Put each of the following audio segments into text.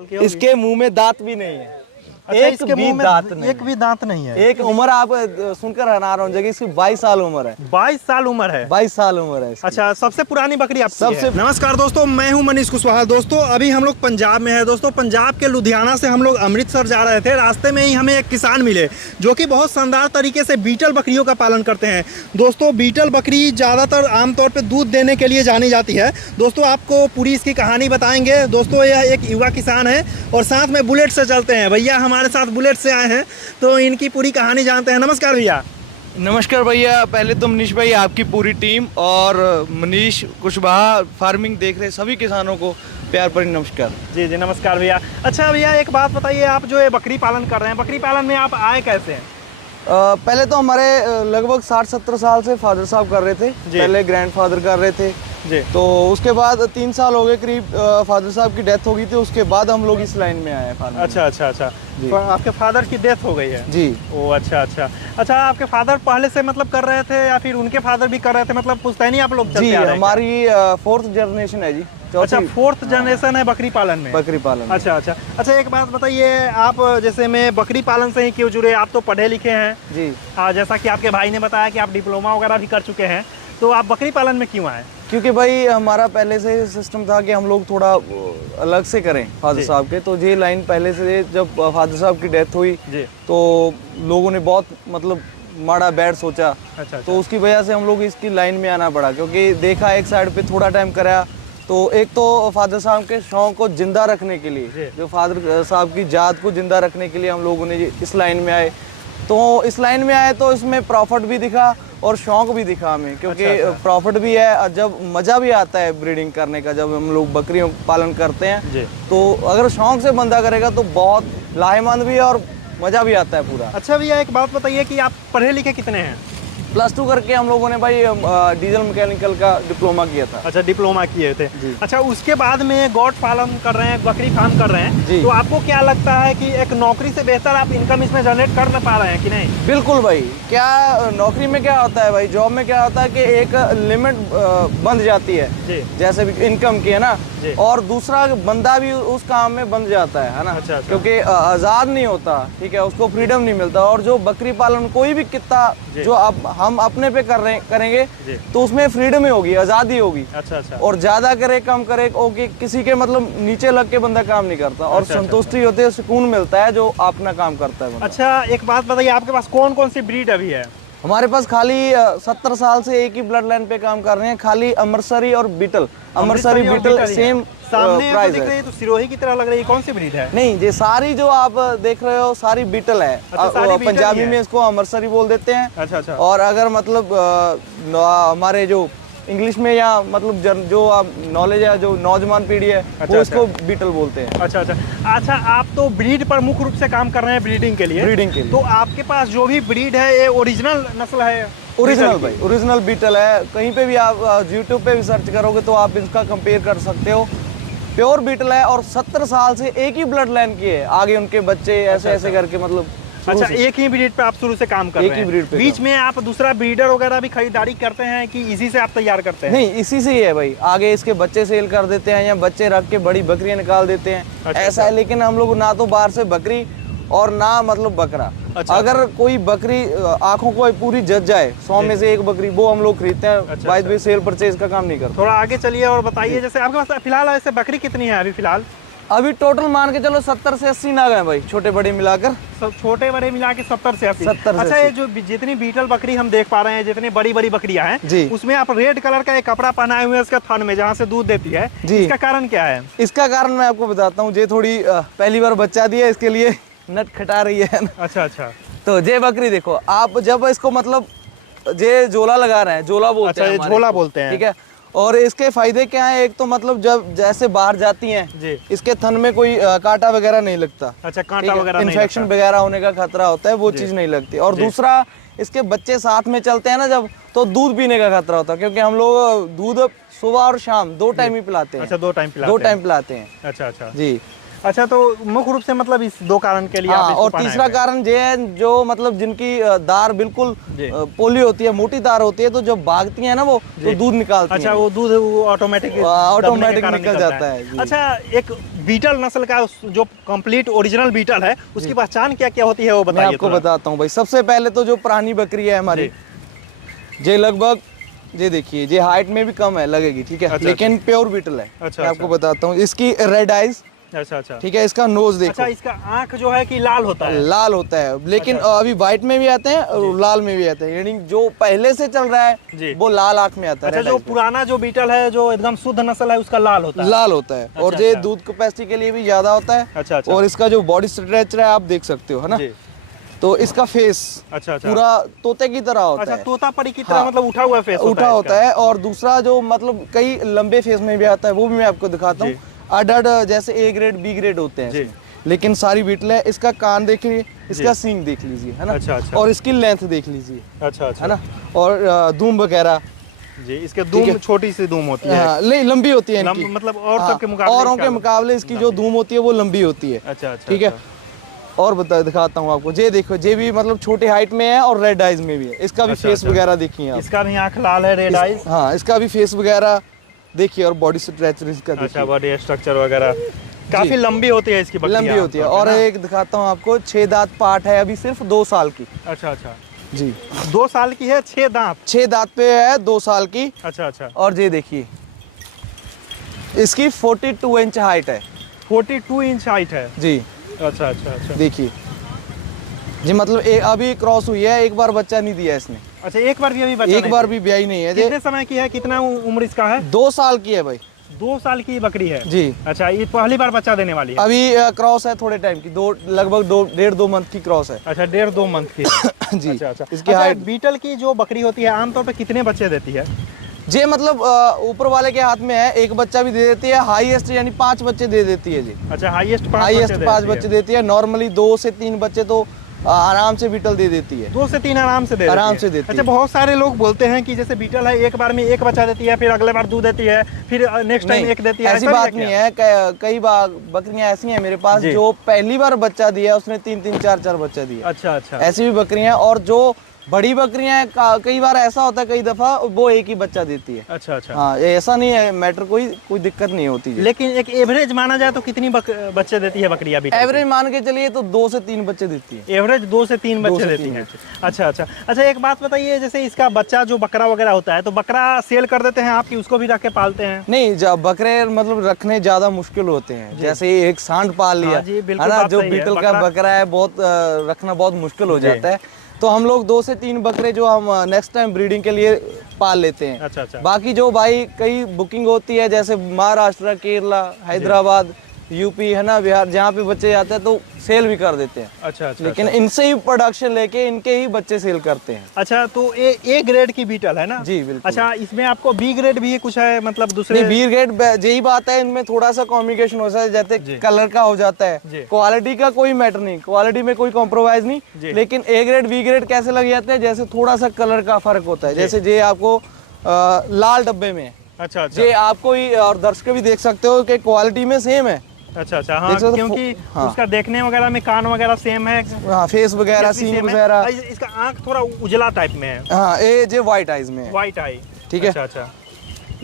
इसके मुंह में दांत भी नहीं है। अच्छा, एक इसके भी मुंह में दांत नहीं, एक भी दांत नहीं है। एक उम्र आप सुनकर हैरान हो जाएगी, इसकी 22 साल उम्र है। 22 साल उम्र है। 22 साल उम्र है इसकी। अच्छा, सबसे पुरानी बकरी आपकी सबसे है। नमस्कार दोस्तों, मैं हूं मनीष कुशवाहा। दोस्तों अभी हम लोग पंजाब में है। दोस्तों पंजाब के लुधियाना से हम लोग अमृतसर जा रहे थे। रास्ते में ही हमें एक किसान मिले जो कि बहुत शानदार तरीके से बीटल बकरियों का पालन करते हैं। दोस्तों बीटल बकरी ज़्यादातर आमतौर पर दूध देने के लिए जानी जाती है। दोस्तों आपको पूरी इसकी कहानी बताएंगे। दोस्तों यह एक युवा किसान है और साथ में बुलेट से चलते हैं। भैया हमारे साथ बुलेट से आए हैं तो इनकी पूरी कहानी जानते हैं। नमस्कार भैया। नमस्कार भैया। पहले तो मनीष भाई, आपकी पूरी टीम और मनीष कुशवाहा फार्मिंग देख रहे सभी किसानों को प्यार भरी नमस्कार। जी जी नमस्कार भैया। अच्छा भैया एक बात बताइए, आप जो ये बकरी पालन कर रहे हैं, बकरी पालन में आप आए कैसे हैं? पहले तो हमारे लगभग 60-70 साल से फादर साहब कर रहे थे। पहले ग्रैंडफादर कर रहे थे जी। तो उसके बाद 3 साल हो गए करीब, फादर साहब की डेथ हो गई थी। उसके बाद हम लोग इस लाइन में आए फार्मिंग। अच्छा अच्छा अच्छा। तो आपके फादर की डेथ हो गई है जी। ओ अच्छा अच्छा अच्छा। आपके फादर पहले से मतलब कर रहे थे या फिर उनके फादर भी कर रहे थे, मतलब पुश्तैनी आप लोग चलते जी? आ रहे हैं? हमारी 4th जनरेशन है जी। अच्छा 4th जनरेशन है बकरी पालन में। बकरी पालन में। अच्छा अच्छा अच्छा। एक बात बताइए, आप जैसे मैं बकरी पालन से ही क्यों जुड़े? आप तो पढ़े लिखे हैं जी। जैसा कि आपके भाई ने बताया कि आप डिप्लोमा वगैरह भी कर चुके हैं, तो आप बकरी पालन में क्यों आए? क्योंकि भाई हमारा पहले से सिस्टम था कि हम लोग थोड़ा अलग से करें फादर साहब के। तो ये लाइन पहले से, जब फादर साहब की डेथ हुई तो लोगों ने बहुत मतलब माड़ा बैड सोचा। अच्छा। तो उसकी वजह से हम लोग इसकी लाइन में आना पड़ा, क्योंकि देखा एक साइड पे थोड़ा टाइम करा तो एक तो फादर साहब के शौक को जिंदा रखने के लिए, जो फादर साहब की जात को जिंदा रखने के लिए हम लोगों ने इस लाइन में आए। तो इस लाइन में आए तो इसमें प्रॉफिट भी दिखा और शौक भी दिखा हमें, क्योंकि प्रॉफिट भी है और जब मज़ा भी आता है ब्रीडिंग करने का। जब हम लोग बकरियों पालन करते हैं तो अगर शौक से बंदा करेगा तो बहुत लाहेमंद भी है और मज़ा भी आता है पूरा। अच्छा भैया एक बात बताइए कि आप पढ़े लिखे कितने हैं? +2 करके हम लोगों ने भाई डीजल मैकेनिकल का डिप्लोमा किया था। अच्छा डिप्लोमा किए थे। अच्छा उसके बाद में गौट पालन कर रहे हैं, बकरी फार्म कर रहे हैं, तो आपको क्या लगता है कि एक नौकरी से बेहतर आप इनकम इसमें जनरेट कर पा रहे हैं कि नहीं? बिल्कुल भाई। क्या नौकरी में क्या होता है भाई, जॉब में क्या होता है कि एक लिमिट बंध जाती है जैसे भी इनकम की, है ना, और दूसरा बंदा भी उस काम में बंध जाता है ना। अच्छा। क्योंकि आज़ाद नहीं होता, ठीक है, उसको फ्रीडम नहीं मिलता। और जो बकरी पालन कोई भी कितना जो हम अपने पे करेंगे तो उसमें फ्रीडम ही होगी, आज़ादी होगी। अच्छा अच्छा। और ज़्यादा करे कम करे ओके, किसी के मतलब नीचे लग के बंदा काम नहीं करता और संतुष्टि होती है, सुकून मिलता है जो अपना काम करता है। अच्छा एक बात बताइए, आपके पास कौन कौन सी ब्रीड अभी है? हमारे पास खाली 70 साल से एक ही ब्लड लाइन पे काम कर रहे हैं, खाली अमृतसरी और बीटल। अमृतसरी बीटल सेम प्राइस है। तो सिरोही की तरह लग रही है, कौन सी ब्रीड है? नहीं, ये सारी जो आप देख रहे हो सारी बीटल है। पंजाबी में इसको अमृतसरी बोल देते हैं। अच्छा अच्छा। और अगर मतलब हमारे जो इंग्लिश में या मतलब जो आप नॉलेज है, जो नौजवान पीढ़ी है, वो इसको बीटल बोलते हैं। अच्छा अच्छा अच्छा। आप तो ब्रीड पर मुख्य रूप से काम कर रहे हैं, ब्रीडिंग के लिए। तो आपके पास जो भी ब्रीड है ये ओरिजिनल नस्ल है? ओरिजिनल भाई, ओरिजिनल बीटल है। कहीं पे भी आप यूट्यूब पे भी सर्च करोगे तो आप इसका कंपेयर कर सकते हो। प्योर बीटल है और 70 साल से एक ही ब्लड लाइन की है, आगे उनके बच्चे ऐसे ऐसे करके मतलब। अच्छा एक ही ब्रीड पे आप शुरू से काम कर रहे हैं? एक ही ब्रीड पे। बीच में आप दूसरा ब्रीडर वगैरह भी खरीदारी करते हैं कि इसी से आप तैयार करते हैं? नहीं, इसी से ही है भाई। आगे इसके बच्चे सेल कर देते हैं या बच्चे रख के बड़ी बकरियां निकाल देते हैं। ऐसा है, लेकिन हम लोग ना तो बाहर से बकरी और ना मतलब बकरा। अगर कोई बकरी आंखों को पूरी जज जाए 100 में से एक बकरी, वो हम लोग खरीदते हैं। By the way cell purchase का काम नहीं करते। थोड़ा आगे चलिए और बताइए, जैसे आपके पास फिलहाल ऐसे बकरी कितनी है अभी फिलहाल? अभी टोटल मान के चलो 70 से 80 नाग हैं भाई, छोटे बड़े मिलाकर। सब छोटे बड़े मिला के 70 से 80। 70 अच्छा ये जो जितनी बीटल बकरी हम देख पा रहे हैं, जितनी बड़ी बड़ी बकरियां हैं, उसमें आप रेड कलर का एक कपड़ा पहनाए हुए हैं इसका थन में, जहाँ से दूध देती है। इसका कारण क्या है? इसका कारण मैं आपको बताता हूँ। ये थोड़ी पहली बार बच्चा दिया, इसके लिए नट खटा रही है। अच्छा अच्छा। तो ये बकरी देखो आप, जब इसको मतलब ये जोला लगा रहे हैं, जोला बोलते हैं, झोला बोलते हैं, ठीक है। और इसके फायदे क्या है, एक तो मतलब जब जैसे बाहर जाती हैं इसके थन में कोई कांटा वगैरह नहीं लगता। अच्छा, कांटा वगैरह इन्फेक्शन वगैरह होने का खतरा होता है, वो चीज नहीं लगती। और दूसरा, इसके बच्चे साथ में चलते हैं ना जब, तो दूध पीने का खतरा होता है, क्योंकि हम लोग दूध सुबह और शाम 2 टाइम ही पिलाते हैं। अच्छा 2 टाइम पिलाते हैं। अच्छा अच्छा जी। अच्छा, तो मुख्य रूप से मतलब इस 2 कारण के लिए आप इसको और पहनाए तीसरा हुए हैं। कारण ये है जो मतलब जिनकी दार बिल्कुल पोली होती है, मोटी दार होती है, तो जब भागती है ना वो तो दूध निकालती अच्छा, हैं। वो दूध वो ऑटोमेटिक निकल जाता है जी। अच्छा, एक बीटल नस्ल का जो कंप्लीट ओरिजिनल बीटल है उसकी पहचान क्या क्या होती है वो मैं बताइए आपको थोड़ा। बताता हूँ भाई। सबसे पहले तो जो पुरानी बकरी है हमारी, ये लगभग ये देखिए, ये हाइट में भी कम है लगेगी, ठीक है। अच्छा, लेकिन प्योर बीटल है। अच्छा, मैं आपको बताता हूँ, इसकी रेड आइज, अच्छा अच्छा, ठीक है। इसका नोज देखो, अच्छा, इसका आंख जो है कि लाल होता है। लाल होता है, लेकिन अभी व्हाइट में भी आते हैं और लाल में भी आते हैं, यानी जो पहले से चल रहा है वो लाल आंख में आता है। अच्छा, जो पुराना जो बीटल है जो एकदम शुद्ध नस्ल है उसका लाल होता है। लाल होता है और ये दूध कैपेसिटी के लिए भी ज्यादा होता है। अच्छा, और इसका जो बॉडी स्ट्रक्चर है आप देख सकते हो, है ना। तो इसका फेस अच्छा पूरा तोते की तरह होता अच्छा, है। तोता परी की तरह, मतलब उठा हुआ फेस उठा होता है। और दूसरा जो मतलब कई लंबे फेस में भी आता है, वो भी मैं आपको दिखाता हूँ। अडड जैसे A ग्रेड B ग्रेड होते हैं इसमें, लेकिन सारी बीटल है। इसका कान देख लीजिए, इसका सींग देख लीजिए, है ना। अच्छा, अच्छा। और इसकी लेंथ देख लीजिए, अच्छा अच्छा, है ना। और दूम वगैरह जी, इसके दूम छोटी सी दूम होती है। नहीं, लंबी होती है इनकी। मतलब और सब के मुकाबले, औरों के मुकाबले इसकी जो दूम होती है वो लंबी होती है। अच्छा अच्छा, ठीक है। और बता दिखाता हूँ आपको, ये देखो, ये भी मतलब छोटे हाइट में है और रेड आइज में भी है। इसका भी फेस वगैरह देखिए आप। इसका भी आंख लाल है, रेड आइज। हाँ, इसका भी फेस वगैरह देखिए और बॉडी स्ट्रक्चर इसका देखिए। अच्छा, बॉडी स्ट्रक्चर वगैरह काफी लंबी होती है इसकी बकरियां। लंबी होती है। और एक दिखाता हूँ आपको, 6 दांत पाठ है, अभी सिर्फ 2 साल की। अच्छा अच्छा जी, 2 साल की है, 6 दांत। 6 दांत पे है, 2 साल की। अच्छा अच्छा, और ये देखिए, इसकी 42 इंच हाइट है। 42 इंच हाइट है जी। अच्छा अच्छा अच्छा, देखिए जी, मतलब अभी क्रॉस हुई है, एक बार बच्चा नहीं दिया इसने। अच्छा, एक बार भी अभी बच्चा एक बार भी ब्याही नहीं है। कितने समय की है, कितना उम्र इसका है? 2 साल की है भाई। 2 साल की बकरी है जी। अच्छा, ये पहली बार बच्चा देने वाली है? अभी क्रॉस है थोड़े टाइम की, लगभग 1.5-2 मंथ की क्रॉस है। अच्छा, 1.5-2 मंथ की है। जी। अच्छा अच्छा, इसकी अच्छा, हाइट, बीटल की जो बकरी होती है आमतौर पर कितने बच्चे देती है? जी मतलब ऊपर वाले के हाथ में है, एक बच्चा भी दे देती है। हाईएस्ट यानी 5 बच्चे दे देती है जी। अच्छा, हाईएस्ट 5 बच्चे देती है। नॉर्मली 2 से 3 बच्चे तो आराम से बीटल दे देती है। 2 से 3 आराम से देती है। अच्छा, बहुत सारे लोग बोलते हैं कि जैसे बीटल है, एक बार में एक बच्चा देती है, फिर अगले बार दूध देती है, फिर नेक्स्ट टाइम एक देती है। ऐसी बात नहीं है। कई बार बकरियां ऐसी हैं मेरे पास जो पहली बार बच्चा दिया उसने 3-3, 4-4 बच्चा दिया। अच्छा अच्छा, ऐसी भी बकरियां। और जो बड़ी बकरियां कई बार ऐसा होता है, कई दफा वो एक ही बच्चा देती है। अच्छा अच्छा, हाँ, ऐसा नहीं है मैटर, कोई दिक्कत नहीं होती है। लेकिन एक एवरेज माना जाए तो कितनी बच्चे देती है बकरियां बीटल? एवरेज मान के चलिए तो 2 से 3 बच्चे देती है। एवरेज 2 से 3 बच्चे देती है। अच्छा अच्छा अच्छा, एक बात बताइए, जैसे इसका बच्चा जो बकरा वगैरह होता है, तो बकरा सेल कर देते हैं आप कि उसको भी रख के पालते हैं? नहीं, जब बकरे मतलब रखने ज्यादा मुश्किल होते हैं। जैसे एक सांड पाल लिया, है ना, जो बीटल का बकरा है, बहुत रखना बहुत मुश्किल हो जाता है। तो हम लोग 2 से 3 बकरे जो हम नेक्स्ट टाइम ब्रीडिंग के लिए पाल लेते हैं। अच्छा अच्छा, बाकी जो भाई कई बुकिंग होती है, जैसे महाराष्ट्र, केरला, हैदराबाद, यूपी, है ना, बिहार, जहाँ पे बच्चे जाते हैं तो सेल भी कर देते हैं। अच्छा अच्छा, लेकिन इनसे ही प्रोडक्शन लेके इनके ही बच्चे सेल करते हैं। अच्छा, तो ए ग्रेड की बीटल है ना? जी बिल्कुल। अच्छा, इसमें आपको बी ग्रेड भी कुछ है, मतलब दूसरे? बी ग्रेड यही बात है, इनमें थोड़ा सा कॉम्बिनेशन हो जाता है, जैसे कलर का हो जाता है। क्वालिटी का कोई मैटर नहीं, क्वालिटी में कोई कॉम्प्रोमाइज नहीं। लेकिन ए ग्रेड बी ग्रेड कैसे लग जाते हैं, जैसे थोड़ा सा कलर का फर्क होता है। जैसे ये आपको लाल डब्बे में, अच्छा अच्छा, ये आपको और दर्शक भी देख सकते हो कि क्वालिटी में सेम है। अच्छा अच्छा, हाँ, क्योंकि उसका देखने वगैरह में कान वगैरह सेम है, हाँ, फेस वगैरह, सींग वगैरह। इसका आंख थोड़ा उजला टाइप में है। हाँ, ये व्हाइट आइज में है। व्हाइट आई, ठीक है। अच्छा अच्छा,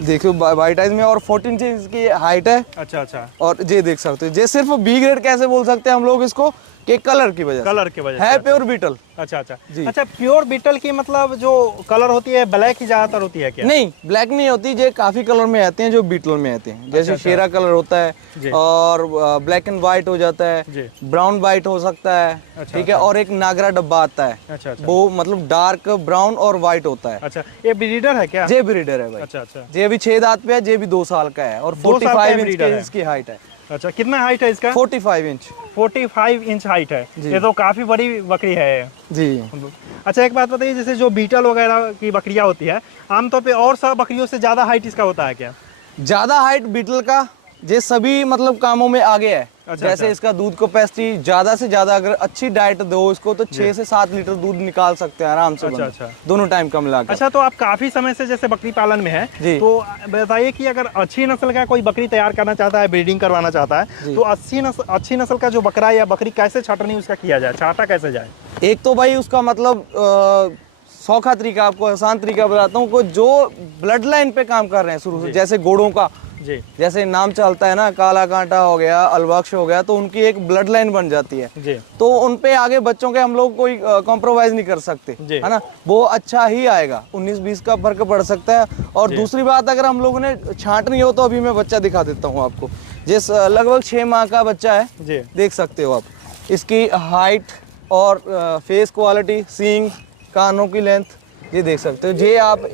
देखो व्हाइट आइज में, और 14 इंच की हाइट है। अच्छा अच्छा, और ये देख सकते हो, ये सिर्फ बी ग्रेड कैसे बोल सकते हैं हम लोग इसको, कि कलर की वजह से है प्योर बीटल। अच्छा अच्छा अच्छा, प्योर बीटल की मतलब जो कलर होती है ब्लैक ही ज्यादातर होती है क्या? नहीं, ब्लैक नहीं होती, ये काफी कलर में आते हैं जो बीटल में आते हैं। जैसे शेरा कलर होता है, और ब्लैक एंड व्हाइट हो जाता है, ब्राउन व्हाइट हो सकता है, ठीक है। और एक नागरा डब्बा आता है, अच्छा अच्छा, वो मतलब डार्क ब्राउन और व्हाइट होता है। अच्छा, ये ब्रीडर है क्या? ये ब्रीडर है भाई। अच्छा अच्छा, ये भी 6 दांत पे है, ये भी 2 साल का है, और 45 इंच की इसकी हाइट है। अच्छा, कितना हाइट है इसका? 45 इंच। 45 इंच हाइट है, ये तो काफी बड़ी बकरी है जी। अच्छा, एक बात बताइए, जैसे जो बीटल वगैरह की बकरियां होती है, आमतौर पे और सब बकरियों से ज्यादा हाइट इसका होता है क्या? ज्यादा हाइट बीटल का, ये सभी मतलब कामों में आगे है। जैसे इसका दूध कैपेसिटी ज्यादा से ज्यादा, अगर अच्छी डाइट दो इसको तो 6 से 7 लीटर दूध निकाल सकते हैं आराम से। अच्छा। दोनों टाइम का मिलाकर। अच्छा, तो आप काफी समय से जैसे बकरी पालन में है, तो बताइए कि अगर अच्छी नस्ल का कोई बकरी तैयार करना चाहता है, ब्रीडिंग करवाना चाहता है, तो अच्छी नस्ल का जो बकरा या बकरी कैसे छाटनी उसका किया जाए, छाटा कैसे जाए? एक तो भाई उसका मतलब सौखा तरीका, आपको आसान तरीका बताता हूँ, जो ब्लड लाइन पे काम कर रहे हैं शुरू से, जैसे घोड़ों का जैसे नाम चलता है ना, काला कांटा हो गया, अलबख्श हो गया, तो उनकी एक ब्लड लाइन बन जाती है, तो उन पे आगे बच्चों के हम लोग कोई कॉम्प्रोमाइज नहीं कर सकते, है ना, वो अच्छा ही आएगा। 19-20 का फर्क पड़ सकता है। और दूसरी बात, अगर हम लोगों ने छांटनी हो तो अभी मैं बच्चा दिखा देता हूँ आपको, जिस लगभग 6 माह का बच्चा है, देख सकते हो आप, इसकी हाइट और फेस क्वालिटी, सींग, कानों की लेंथ, ये देख सकते हो। ये आप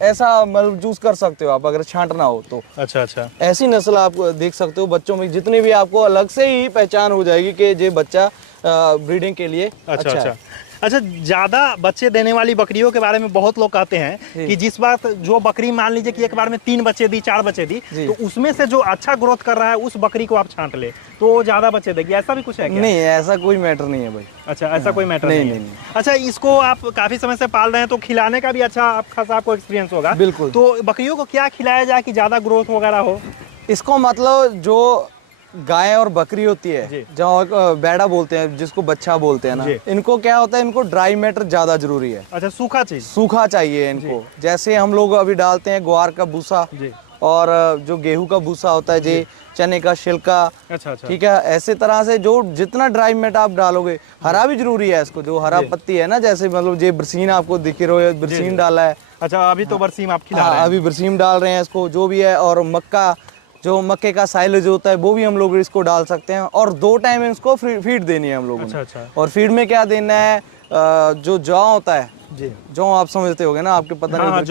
ऐसा महसूस कर सकते हो आप अगर छांटना हो तो। अच्छा। ऐसी नस्ल आप देख सकते हो बच्चों में, जितनी भी आपको अलग से ही पहचान हो जाएगी कि ये बच्चा ब्रीडिंग के लिए अच्छा है। अच्छा, ज्यादा बच्चे देने वाली बकरियों के बारे में बहुत लोग कहते हैं कि जिस बार जो बकरी मान लीजिए कि एक बार में 3 बच्चे दी, 4 बच्चे दी, तो उसमें से जो अच्छा ग्रोथ कर रहा है उस बकरी को आप छांट ले तो ज्यादा बच्चे देगी, ऐसा भी कुछ है क्या? नहीं, ऐसा कोई मैटर नहीं है भाई। अच्छा, ऐसा कोई मैटर नहीं है। अच्छा, इसको आप काफी समय से पाल रहे हैं तो खिलाने का भी अच्छा खासा आपको एक्सपीरियंस होगा। बिल्कुल। तो बकरियों को क्या खिलाया जाए कि ज्यादा ग्रोथ वगैरह हो? इसको मतलब जो गाय और बकरी होती है, जहाँ बैड़ा बोलते हैं, जिसको बच्चा बोलते हैं ना, इनको क्या होता है, इनको ड्राई मैटर ज्यादा जरूरी है। अच्छा, सूखा चाहिए इनको। जैसे हम लोग अभी डालते हैं ग्वार का भूसा और जो गेहूं का भूसा होता है जी, चने का छिलका, अच्छा, ठीक है, ऐसे तरह से जो जितना ड्राई मैट आप डालोगे, हरा भी जरूरी है इसको, जो हरा पत्ती है ना, जैसे मतलब ये बरसीन आपको दिख रही है, बरसीन डाला है। अच्छा, अभी तो बरसीम आप खिला रहे हैं। अभी बरसीम डाल रहे हैं इसको, जो भी है। और मक्का, जो मक्के का साइलेज होता है, वो भी हम लोग इसको डाल सकते हैं। और 2 टाइम इसको फीड देनी है हम लोगों ने। अच्छा। और फीड में क्या देना है, जो जौ होता है, जौ आप समझते होगे ना, आपके पता नहीं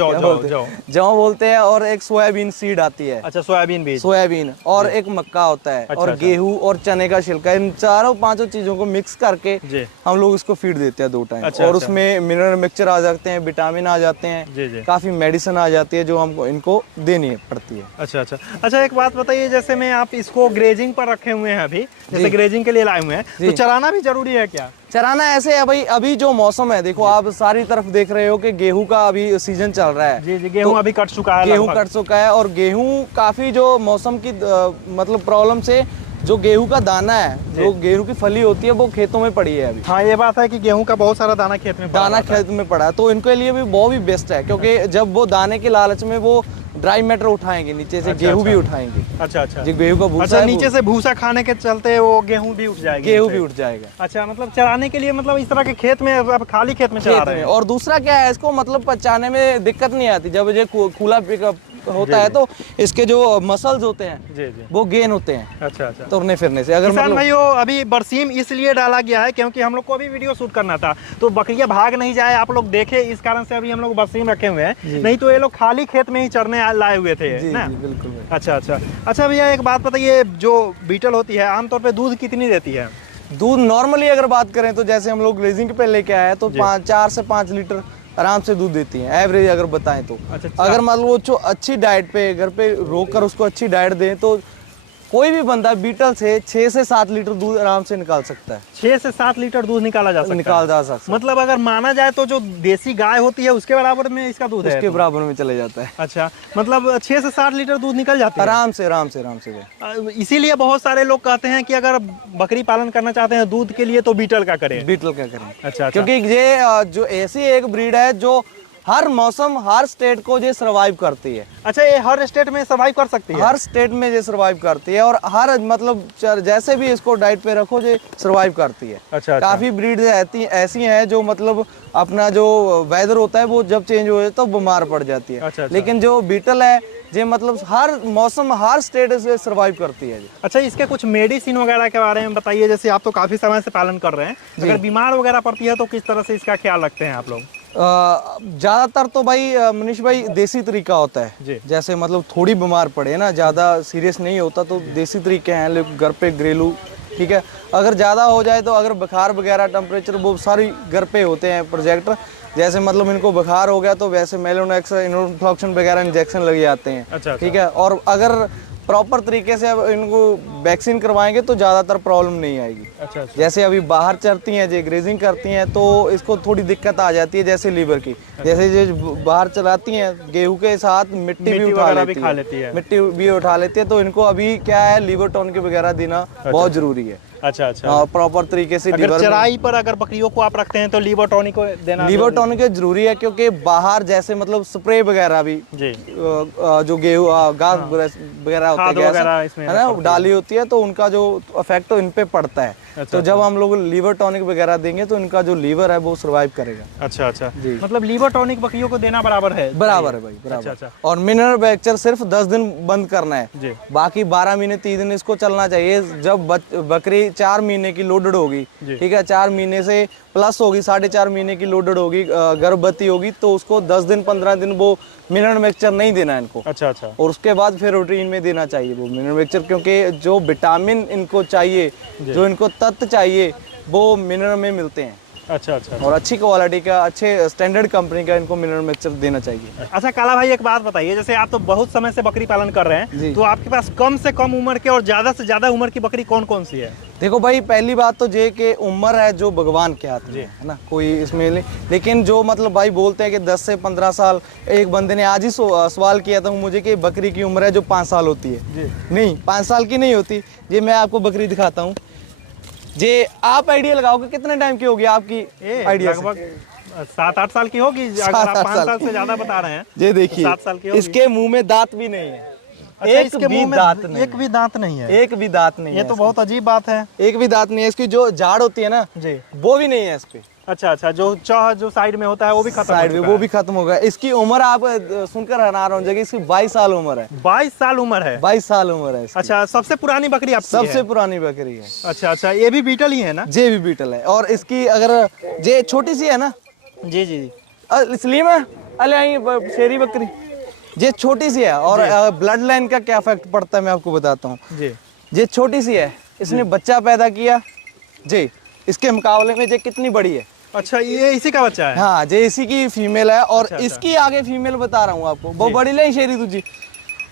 जौ बोलते हैं। और एक सोयाबीन सीड आती है। अच्छा, सोयाबीन और एक मक्का होता है। और गेहूं और चने का छिलका, इन 4-5 चीजों को मिक्स करके हम लोग इसको फीड देते हैं 2 टाइम। और उसमें मिनरल मिक्सचर आ जाते हैं, विटामिन आ जाते हैं, काफी मेडिसिन आ जाती है जो हमको इनको देनी पड़ती है। अच्छा, एक बात बताइए, जैसे में आप इसको ग्रेजिंग पर रखे हुए हैं, अभी जैसे ग्रेजिंग के लिए लाए हुए हैं, तो चराना भी जरूरी है क्या? चराना ऐसे है भाई, अभी जो मौसम है, देखो आप सारी तरफ देख रहे हो कि गेहूं का अभी सीजन चल रहा है। गेहूं अभी कट चुका है। गेहूं कट चुका है। और गेहूं काफी जो मौसम की मतलब प्रॉब्लम से जो गेहूं का दाना है, जो गेहूं की फली होती है, वो खेतों में पड़ी है अभी। हाँ, ये बात है कि गेहूं का बहुत सारा दाना खेत में पड़ा है, तो इनके लिए भी बहुत भी बेस्ट है, क्योंकि जब वो दाने के लालच में वो ड्राई मैटर उठाएंगे नीचे से, गेहूं भी उठाएंगे। अच्छा, जो गेहूं का भूसा है, नीचे से भूसा खाने के चलते वो गेहूं भी उठ जाएगा। अच्छा, मतलब चराने के लिए, मतलब इस तरह के खेत में, अब खाली खेत में चरा रहे हैं। और दूसरा क्या है, इसको मतलब पचाने में दिक्कत नहीं आती। जब ये खुला पिकअप होता है तो इसके जो मसल्स होते हैं वो गेन होते हैं। अच्छा। तुरने फिरने से। अगर किसान भाइयों, अभी बरसीम इसलिए डाला गया है क्योंकि हम लोग को अभी वीडियो शूट करना था, तो बकरियां भाग नहीं जाए, आप लोग देखे, इस कारण से अभी हम लोग बरसीम रखे हुए हैं। नहीं तो ये लोग खाली खेत में ही चरने लाए हुए थे ना। बिल्कुल। अच्छा भैया, एक बात बताइए, जो बीटल होती है आमतौर पर दूध कितनी देती है? दूध नॉर्मली अगर बात करें तो जैसे हम लोग ग्लेजिंग पे लेके आए तो 4 से 5 लीटर आराम से दूध देती हैं, एवरेज अगर बताएं तो। अगर मान लो वो अच्छी डाइट पे घर पे रोक कर उसको अच्छी डाइट दें तो कोई भी बंदा बीटल से 6 से 7 लीटर दूध आराम से निकाल सकता है। 6 से 7 लीटर दूध निकाला जा सकता है। मतलब अगर माना जाए तो जो देसी गाय होती है उसके बराबर में इसका दूध है, उसके बराबर में चले जाता है। अच्छा, मतलब 6 से 7 लीटर दूध निकल जाता है आराम से। इसीलिए बहुत सारे लोग कहते हैं कि अगर बकरी पालन करना चाहते हैं दूध के लिए तो बीटल का करें। अच्छा। क्योंकि ये जो ऐसी एक ब्रीड है जो हर मौसम, हर स्टेट को ये सर्वाइव करती है। अच्छा, ये हर स्टेट में सर्वाइव कर सकती है? हर स्टेट में ये सर्वाइव करती है। और हर मतलब जैसे भी इसको डाइट पे रखो ये सर्वाइव करती है। अच्छा। काफी ब्रीड्स ऐसी हैं जो मतलब अपना जो वेदर होता है वो जब चेंज हो जाए तो बीमार पड़ जाती है। अच्छा। लेकिन जो बीटल है ये मतलब हर मौसम, हर स्टेट से सर्वाइव करती है। अच्छा, इसके कुछ मेडिसिन वगैरह के बारे में बताइए, जैसे आप तो काफी समय से पालन कर रहे हैं, अगर बीमार वगैरह पड़ती है तो किस तरह से इसका ख्याल रखते हैं आप लोग? ज्यादातर तो भाई मनीष भाई देसी तरीका होता है। जैसे मतलब थोड़ी बीमार पड़े ना, ज्यादा सीरियस नहीं होता तो देसी तरीके हैं घर पे घरेलू, ठीक है। अगर ज्यादा हो जाए तो अगर बुखार वगैरह, टेम्परेचर, वो सारी घर पे होते हैं प्रोजेक्ट। जैसे मतलब इनको बुखार हो गया तो वैसे मेलोनेक्स, इन्फ्लॉक्शन वगैरह इंजेक्शन लग जाते हैं। अच्छा। ठीक है। और अगर प्रॉपर तरीके से अब इनको वैक्सीन करवाएंगे तो ज़्यादातर प्रॉब्लम नहीं आएगी। अच्छा। जैसे अभी बाहर चरती हैं, जो ग्रेजिंग करती हैं, तो इसको थोड़ी दिक्कत आ जाती है, जैसे लीवर की। जैसे जो बाहर चलाती हैं, गेहूं के साथ मिट्टी भी उठा लेती है, मिट्टी भी उठा लेती है, तो इनको अभी क्या है, लीवर टॉनिक वगैरह देना बहुत जरूरी है। अच्छा अच्छा। प्रॉपर तरीके से अगर चराई पर अगर बकरियों को आप रखते हैं तो लीवर टॉनिक को देना, लीवर टॉनिक जरूरी है, क्योंकि बाहर जैसे मतलब स्प्रे वगैरह भी जी जो गेहूं घास वगैरह होते हैं है ना, डाली होती है, तो उनका जो इफेक्ट तो इन पे पड़ता है। तो जब हम लोग लीवर टॉनिक वगैरह देंगे तो इनका जो लीवर है वो सर्वाइव करेगा। अच्छा अच्छा, मतलब लीवर टॉनिक बकरियों को देना बराबर है? बराबर है भाई, बराबर। अच्छा। और मिनरल वेक्चर सिर्फ 10 दिन बंद करना है जी। बाकी 12 महीने 30 दिन इसको चलना चाहिए। जब बकरी 4 महीने की लोडेड होगी, ठीक है, 4 महीने से प्लस होगी, 4.5 महीने की लोडेड होगी, गर्भवती होगी, तो उसको 10 दिन 15 दिन वो मिनरल मिक्सचर नहीं देना इनको। अच्छा अच्छा। और उसके बाद फिर रूटीन में देना चाहिए वो मिनरल मिक्सचर, क्योंकि जो विटामिन इनको चाहिए, जो इनको तत्व चाहिए, वो मिनरल में मिलते हैं। अच्छा अच्छा। और अच्छी क्वालिटी का, अच्छे स्टैंडर्ड कंपनी का इनको मिनरल मिक्सचर देना चाहिए। अच्छा काला भाई, एक बात बताइए, जैसे आप तो बहुत समय से बकरी पालन कर रहे हैं, तो आपके पास कम से कम उम्र के और ज्यादा से ज्यादा उम्र की बकरी कौन कौन सी है? देखो भाई, पहली बात तो ये कि उम्र है जो भगवान के हाथ में है ना, कोई इसमें लेकिन जो मतलब भाई बोलते हैं कि 10 से 15 साल, एक बंदे ने आज ही सवाल किया था मुझे कि बकरी की उम्र है जो 5 साल होती है। नहीं, 5 साल की नहीं होती। ये मैं आपको बकरी दिखाता हूँ, जे आप आइडिया लगाओगे कितने टाइम की होगी आपकी? आइडिया लगभग 7-8 साल की होगी, अगर आप 5 साल से ज्यादा बता रहे हैं। ये देखिए, 7 साल की होगी। इसके मुंह में दांत भी नहीं है। अच्छा, एक भी दांत नहीं, एक भी दांत नहीं है। एक भी दांत नहीं है। ये तो बहुत अजीब बात है। एक भी दांत नहीं है। इसकी जो झाड़ होती है ना जी, वो भी नहीं है इस पे। अच्छा अच्छा, जो चाह जो साइड में होता है वो भी खत्म, साइड में वो भी खत्म हो गया। इसकी उम्र आप सुनकर हैरान हो जाएगी, इसकी 22 साल उम्र है। 22 साल उम्र है? 22 साल उम्र है इसकी। अच्छा, सबसे पुरानी बकरी आपकी? सबसे पुरानी बकरी है। अच्छा अच्छा, ये भी बीटल ही है ना? ये भी बीटल है। और इसकी अगर ये छोटी सी है ना जी जी, स्लिम है, अले शेरी बकरी, ये छोटी सी है। और ब्लड लाइन का क्या इफेक्ट पड़ता है मैं आपको बताता हूँ जी। ये छोटी सी है, इसने बच्चा पैदा किया जी, इसके मुकाबले में ये कितनी बड़ी है। अच्छा, ये इसी का बच्चा है? हाँ, ये इसी की फीमेल है। और अच्छा, इसकी आगे फीमेल बता रहा हूँ आपको, वो बड़ी ले शेरी तुझी।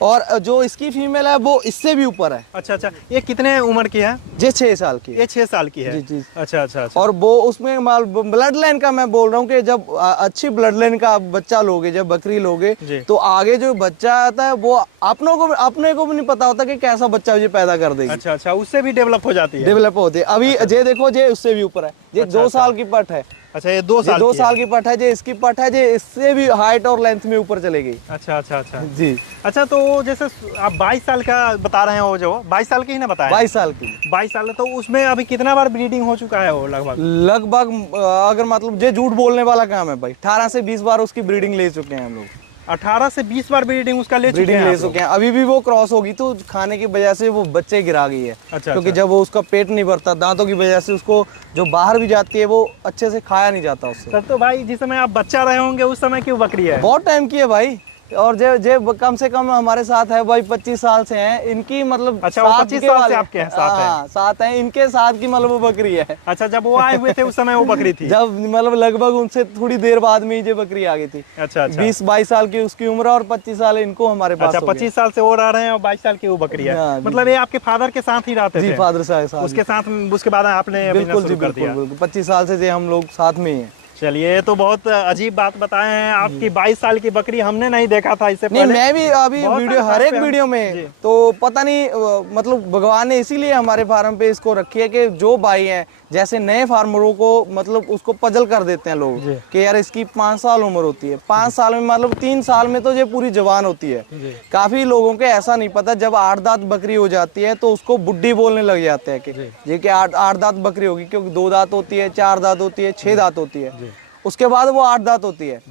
और जो इसकी फीमेल है वो इससे भी ऊपर है। अच्छा अच्छा, ये कितने उम्र की है? ये 6 साल की। ये 6 साल की है? जी जी। अच्छा अच्छा अच्छा। और वो उसमें ब्लड लाइन का मैं बोल रहा हूँ कि जब अच्छी ब्लड लाइन का आप बच्चा लोगे, जब बकरी लोगे, तो आगे जो बच्चा आता है वो अपने को भी नहीं पता होता कि कैसा बच्चा ये पैदा कर देगी। अच्छा अच्छा, उससे भी डेवलप हो जाती है? डेवलप होती है। अभी ये देखो, ये उससे भी ऊपर है, ये 2 साल की पट है। अच्छा, ये 2 साल की पट है। जो इसकी पट है, जो इससे भी हाइट और लेंथ में ऊपर चलेगी। अच्छा अच्छा अच्छा जी। अच्छा, तो जैसे आप 22 साल का बता रहे हैं, वो जो 22 साल की ही ना बताया? 22 साल की। 22 साल, तो उसमें अभी कितना बार ब्रीडिंग हो चुका है वो? लगभग अगर मतलब ये झूठ बोलने वाला काम है भाई, 18 से 20 बार उसकी ब्रीडिंग ले चुके हैं हम लोग। 18 से 20 बार ब्रीडिंग उसका ले चुके हैं? अभी भी वो क्रॉस होगी तो खाने की वजह से वो बच्चे गिरा गई है। अच्छा, क्योंकि जब वो उसका पेट नहीं भरता, दांतों की वजह से उसको जो बाहर भी जाती है वो अच्छे से खाया नहीं जाता उससे। तब तो भाई जिस समय आप बच्चा रहे होंगे उस समय क्यों बकरी है? बहुत टाइम की है भाई। और जो कम से कम हमारे साथ है भाई, 25 साल से हैं इनकी, मतलब। अच्छा, 25 साल से आपके साथ है? हाँ, साथ है, इनके साथ की मतलब वो बकरी है। अच्छा, जब वो आए हुए थे उस समय वो बकरी थी? जब मतलब लगभग उनसे थोड़ी देर बाद में ये बकरी आ गई थी। अच्छा अच्छा, 20-22 साल की उसकी उम्र और 25 साल इनको हमारे पास। अच्छा, 25 साल से वो रह रहे हैं और 22 साल की वो बकरी है। मतलब ये आपके फादर के साथ ही रहते थे? फादर साथ, उसके साथ। उसके बाद आपने बिल्कुल 25 साल से हम लोग साथ में ही हैं। चलिए, ये तो बहुत अजीब बात बताए हैं। आपकी 22 साल की बकरी हमने नहीं देखा था इससे पहले। मैं भी अभी वीडियो, हर एक वीडियो में तो पता नहीं, मतलब भगवान ने इसीलिए हमारे फार्म पे इसको रखी है कि जो भाई हैं, जैसे नए फार्मरों को मतलब उसको पजल कर देते हैं लोग कि यार इसकी 5 साल उम्र होती है, 5 साल में मतलब 3 साल में तो ये पूरी जवान होती है। काफी लोगों को ऐसा नहीं पता, जब 8 दांत बकरी हो जाती है तो उसको बुड्ढी बोलने लग जाते हैं कि ये कि 8 दांत बकरी होगी, क्योंकि 2 दांत होती है, 4 दांत होती है, 6 दांत होती है, उसके बाद वो 8 दांत होती है।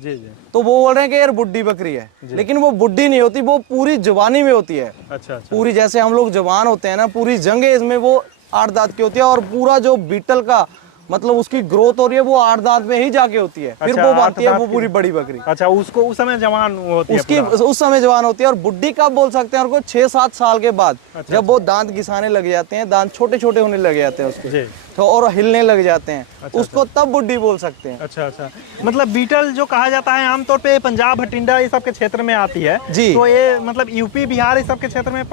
तो वो बोल रहे हैं कि यार बुड्ढी बकरी है, लेकिन वो बुड्ढी नहीं होती, वो पूरी जवानी में होती है। अच्छा। पूरी जैसे हम लोग जवान होते हैं ना, पूरी जंगे इसमें वो 8 दांत की होती है। और पूरा जो बीटल का मतलब उसकी ग्रोथ हो रही है वो 8 दांत में ही जाके होती है। फिर वो बनती है वो पूरी बड़ी बकरी। अच्छा, उसको उस समय जवान होती है? उसकी उस समय जवान होती है। और बुड्ढी कब बोल सकते हैं? और 6-7 साल के बाद, जब वो दांत घिसाने लग जाते हैं, दांत छोटे छोटे होने लग जाते हैं उसके, तो और हिलने लग जाते हैं, उसको तब बुड्ढी बोल सकते हैं। अच्छा अच्छा, मतलब बीटल जो कहा जाता है आमतौर पे पंजाब, भटिंडा ये सब के क्षेत्र में आती है जी। तो ये मतलब यूपी, बिहार ये सब के क्षेत्र में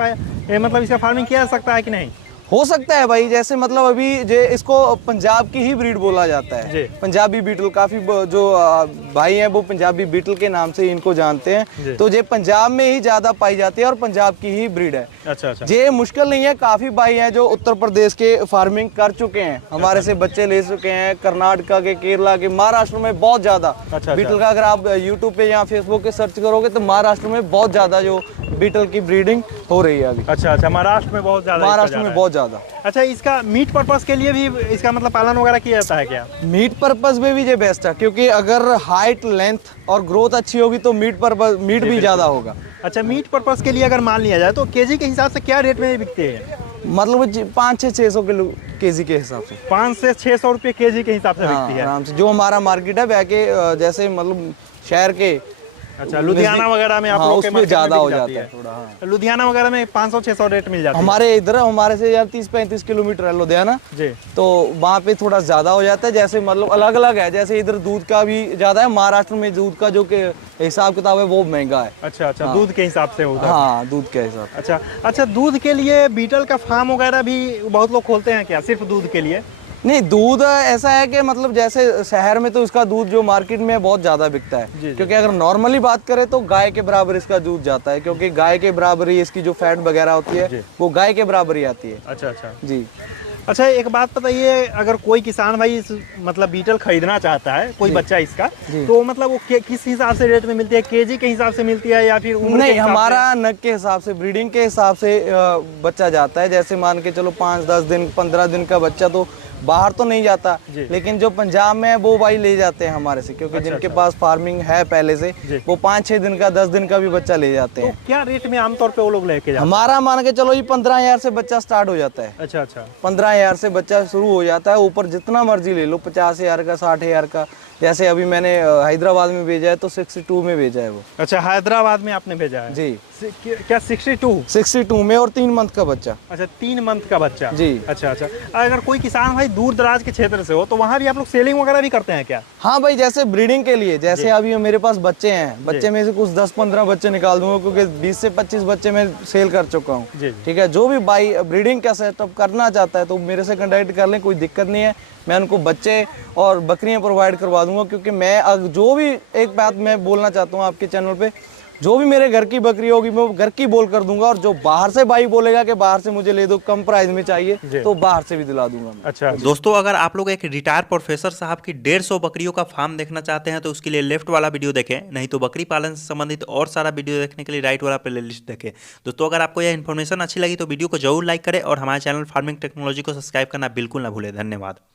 ये मतलब इसका फार्मिंग किया जा सकता है कि नहीं? हो सकता है भाई, जैसे मतलब अभी जे इसको पंजाब की ही ब्रीड बोला जाता है, पंजाबी बीटल। काफी जो भाई हैं वो पंजाबी बीटल के नाम से इनको जानते हैं। तो ये पंजाब में ही ज्यादा पाई जाती है और पंजाब की ही ब्रीड है। अच्छा अच्छा। ये मुश्किल नहीं है, काफी भाई हैं जो उत्तर प्रदेश के फार्मिंग कर चुके हैं, हमारे से बच्चे ले चुके हैं, कर्नाटका के, केरला के, महाराष्ट्र में बहुत ज्यादा बीटल का। अगर आप यूट्यूब पे या फेसबुक पे सर्च करोगे तो महाराष्ट्र में बहुत ज्यादा जो बीटल की ब्रीडिंग हो रही है अभी। अच्छा अच्छा, महाराष्ट्र में बहुत ज्यादा, महाराष्ट्र में बहुत ज्यादा। अच्छा, इसका मीट पर्पस के लिए भी इसका मतलब पालन वगैरह किया जाता है क्या? मीट पर्पस में भी ये बेस्ट है, क्योंकि अगर हाइट, लेंथ और ग्रोथ अच्छी होगी तो मीट भी ज्यादा होगा। अच्छा, मीट पर्पस के लिए अगर मान लिया जाए तो केजी के हिसाब से क्या रेट में बिकते हैं? मतलब 500-600 किलो केजी के हिसाब से, 500 से 600 रुपये केजी के हिसाब से बिकती है आराम से। जो हमारा मार्केट है वैके जैसे मतलब शहर के, अच्छा, लुधियाना वगैरह में आप लोग के उसमें ज्यादा हो जाता है थोड़ा। हाँ। लुधियाना वगैरह में 500-600 रेट मिल जाता है। हमारे इधर, हमारे से यार 30-35 किलोमीटर है लुधियाना जी, तो वहाँ पे थोड़ा ज्यादा हो जाता है। जैसे मतलब अलग अलग है, जैसे इधर दूध का भी ज्यादा है, महाराष्ट्र में दूध का जो के हिसाब किताब है वो महंगा है। अच्छा अच्छा, दूध के हिसाब से होता है। हाँ, दूध के हिसाब। अच्छा अच्छा, दूध के लिए बीटल का फार्म वगैरह भी बहुत लोग खोलते हैं क्या, सिर्फ दूध के लिए? नहीं, दूध ऐसा है कि मतलब जैसे शहर में तो इसका दूध जो मार्केट में बहुत ज्यादा बिकता है, क्योंकि अगर नॉर्मली बात करें तो गाय के बराबर इसका दूध जाता है, क्योंकि गाय के बराबर ही इसकी जो फैट वगैरह होती है वो गाय के बराबर ही आती है। अच्छा अच्छा जी। अच्छा, एक बात बताइए, अगर कोई किसान भाई मतलब बीटल खरीदना चाहता है, कोई बच्चा इसका, तो मतलब वो किस हिसाब से रेट में मिलती है? केजी के हिसाब से मिलती है या फिर उम्र? नहीं, हमारा नग के हिसाब से, ब्रीडिंग के हिसाब से बच्चा जाता है। जैसे मान के चलो 5-10 दिन, 15 दिन का बच्चा तो बाहर तो नहीं जाता, लेकिन जो पंजाब में है वो भाई ले जाते हैं हमारे से, क्योंकि जिनके पास फार्मिंग है पहले से, वो 5-6 दिन का, 10 दिन का भी बच्चा ले जाते हैं। तो क्या रेट में आमतौर पे वो लोग लेके जाते हैं? हमारा मान के चलो ये 15,000 से बच्चा स्टार्ट हो जाता है। अच्छा अच्छा, 15,000 से बच्चा शुरू हो जाता है, ऊपर जितना मर्जी ले लो, 50,000 का, 60,000 का। जैसे अभी मैंने हैदराबाद में भेजा है तो 62 में भेजा है वो। अच्छा, हैदराबाद में आपने भेजा है जी। क्या 62 में, और 3 मंथ का बच्चा। अच्छा, 3 मंथ का बच्चा जी। अच्छा अच्छा। अगर कोई किसान भाई दूर दराज के क्षेत्र से हो तो वहाँ भी आप लोग सेलिंग वगैरह भी करते हैं क्या? हाँ भाई, जैसे ब्रीडिंग के लिए, जैसे अभी मेरे पास बच्चे हैं, बच्चे में से कुछ 10-15 बच्चे निकाल दूंगा, क्योंकि 20 से 25 बच्चे मैं सेल कर चुका हूँ। ठीक है, जो भी भाई ब्रीडिंग का सेटअप करना चाहता है तो मेरे से कांटेक्ट कर लें, कोई दिक्कत नहीं है। मैं उनको बच्चे और बकरियां प्रोवाइड करवा दूंगा, क्योंकि मैं जो भी, एक बात मैं बोलना चाहता हूँ आपके चैनल पे, जो भी मेरे घर की बकरी होगी मैं घर की बोल कर दूंगा, और जो बाहर से भाई बोलेगा कि बाहर से मुझे ले दो, कम प्राइस में चाहिए, तो बाहर से भी दिला दूंगा। अच्छा दोस्तों, अगर आप लोग एक रिटायर प्रोफेसर साहब की 150 बकरियों का फार्म देखना चाहते हैं तो उसके लिए लेफ्ट वाला वीडियो देखें, नहीं तो बकरी पालन से संबंधित और सारा वीडियो देखने के लिए राइट वाला प्लेलिस्ट देखें। दोस्तों, अगर आपको यह इन्फॉर्मेशन अच्छी लगी तो वीडियो को जरूर लाइक करें और हमारे चैनल फार्मिंग टेक्नोलॉजी को सब्सक्राइब करना बिल्कुल ना भूलें। धन्यवाद।